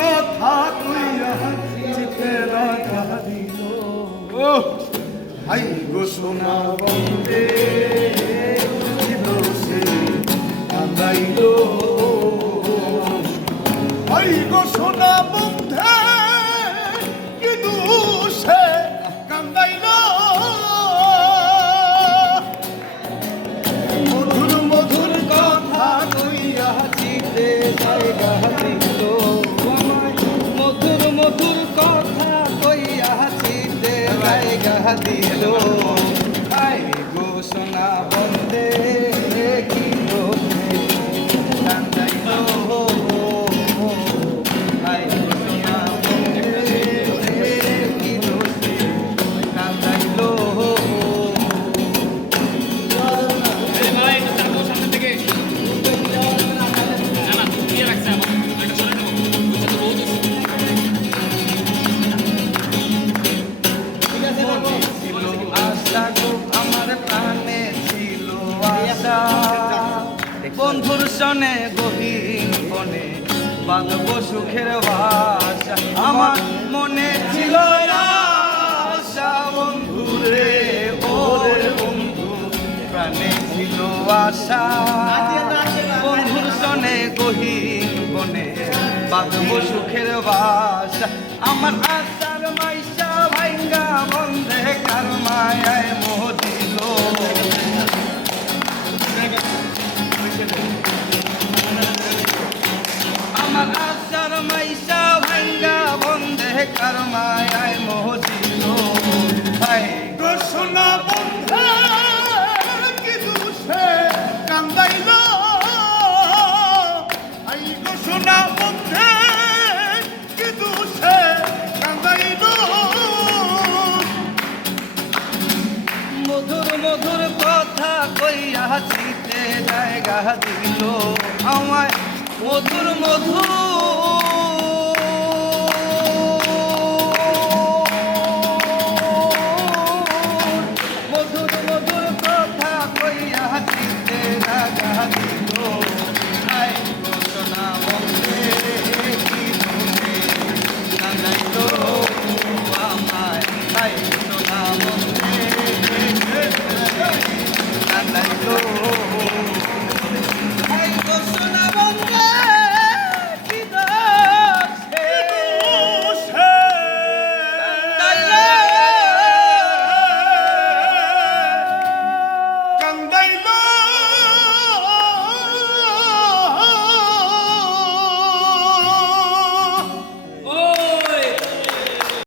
কথা কইয়া চিতে রাখা দিল আই গো সোনা বন্ধে কি দোষে কান্দাইল আই গো সোনা বন্ধে কি দোষে কান্দাইল মধুর মধুর কথা কইয়া চিতে জায়গা দিল মধুর মধুর কথা কইয়া চিতে জায়গা দিল আই গো সোনা বন্ধে কি দোষে কান্দাইল আই গো সোনা বন্ধে কি দোষে কান্দাইল আমার প্রাণে ছিল আশা বন্ধুর সনে গহীন বনে বাঁধব সুখের ভাষা আমার মনে ছিল আশা বন্ধুরে ওরে বন্ধু প্রাণে ছিল আশা বন্ধুর সনে গহীন বনে বাঁধব সুখের ভাষা আমার আশার মাইশা ভাইঙ্গা বন্ধে কার মায়ায় মোহ দিল আমার আশার মাইশা ভাইঙ্গা বন্ধে কার মায়ায় মোহ দিল ভাই গো সোনা বন্ধে কি দোষে কান্দাইল আই গো সোনা বন্ধে কি দোষে কান্দাইল মধুর মধুর কথা কইয়া চিতে জায়গা দিল আমায় মধুর মধুর